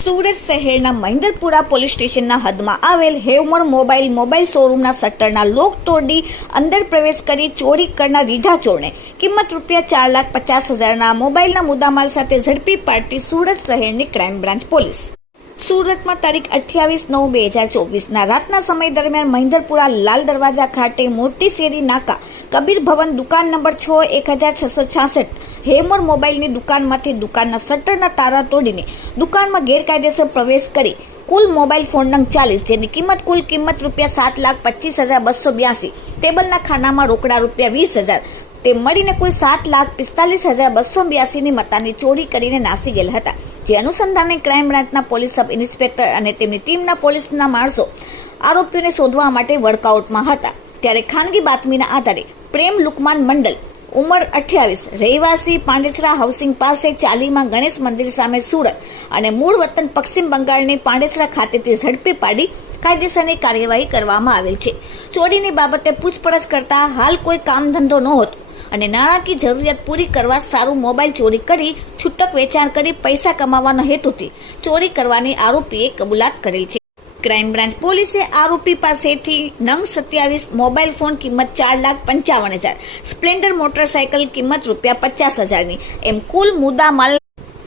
સુરત શહેરના મહિન્દરપુરા પોલીસ સ્ટેશનના હદમાં આવેલ હેવમોર મોબાઈલ શોરૂમના શટરના લોક તોડી અંદર પ્રવેશ કરી ચોરી કરનાર રીઢા ચોરને કિંમત ₹4,50,000ના મોબાઈલના મુદ્દામાલ સાથે ઝડપી પાડતી સુરત શહેરની ક્રાઇમ બ્રાન્ચ પોલીસ. સુરતમાં તારીખ 28/9/2024ના રાતના સમય દરમિયાન મહિન્દરપુરા લાલ દરવાજા ખાતે મોટી શેરી નાકા કબીર ભવન દુકાન નંબર 6 1666 હેવમોર મોબાઈલની દુકાનમાંથી દુકાનના શટરના તારા તોડીને દુકાનમાં ગેરકાયદેસર પ્રવેશ કરી કુલ મોબાઈલ ફોન નંગ 40 જેની કુલ કિંમત ₹7,25,282, ટેબલના ખાનામાં રોકડા ₹20,000 તે મળીને કુલ ₹7,45,282ની મત્તાની ચોરી કરીને નાસી ગયેલ હતા. જે અનુસંધાને ક્રાઇમ બ્રાન્ચના પોલીસ સબ ઇન્સ્પેક્ટર અને તેમની ટીમના પોલીસના માણસો આરોપીઓને શોધવા માટે વર્કઆઉટમાં હતા. ત્યારે ખાનગી બાતમીના આધારે પ્રેમ લુકમાન મંડલ ઉંમર 28 રહેવાસી પાંડેસરા હાઉસિંગ પાસે ચાલીમાં ગણેશ મંદિર સામે સુરત અને મૂળ વતન પશ્ચિમ બંગાળની પાંડેસરા ખાતેથી ઝડપી પાડી કાયદેસરની કાર્યવાહી કરવામાં આવેલ છે. ચોરીની બાબતે પૂછપરછ કરતા હાલ કોઈ કામ ધંધો નહોતો અને નાણાકીય જરૂરિયાત પૂરી કરવા સારું મોબાઈલ ચોરી કરી છૂટક વેચાણ કરી પૈસા કમાવાના હેતુથી ચોરી કરવાની આરોપીએ કબૂલાત કરેલ છે. ક્રાઇમ બ્રાન્ચ પોલીસે આરોપી પાસેથી નંગ 27 મોબાઈલ ફોન કિંમત ₹4,55,000, સ્પ્લેન્ડર મોટરસાયકલ કિંમત ₹50,000ની એમ કુલ મુદ્દામાલ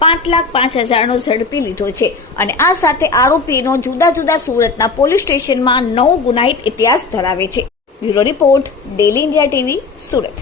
₹5,05,000નો ઝડપી લીધો છે અને આ સાથે આરોપીનો જુદા જુદા સુરતના પોલીસ સ્ટેશનમાં 9 ગુનાહિત ઇતિહાસ ધરાવે છે. Bureau report, daily India TV, Surat.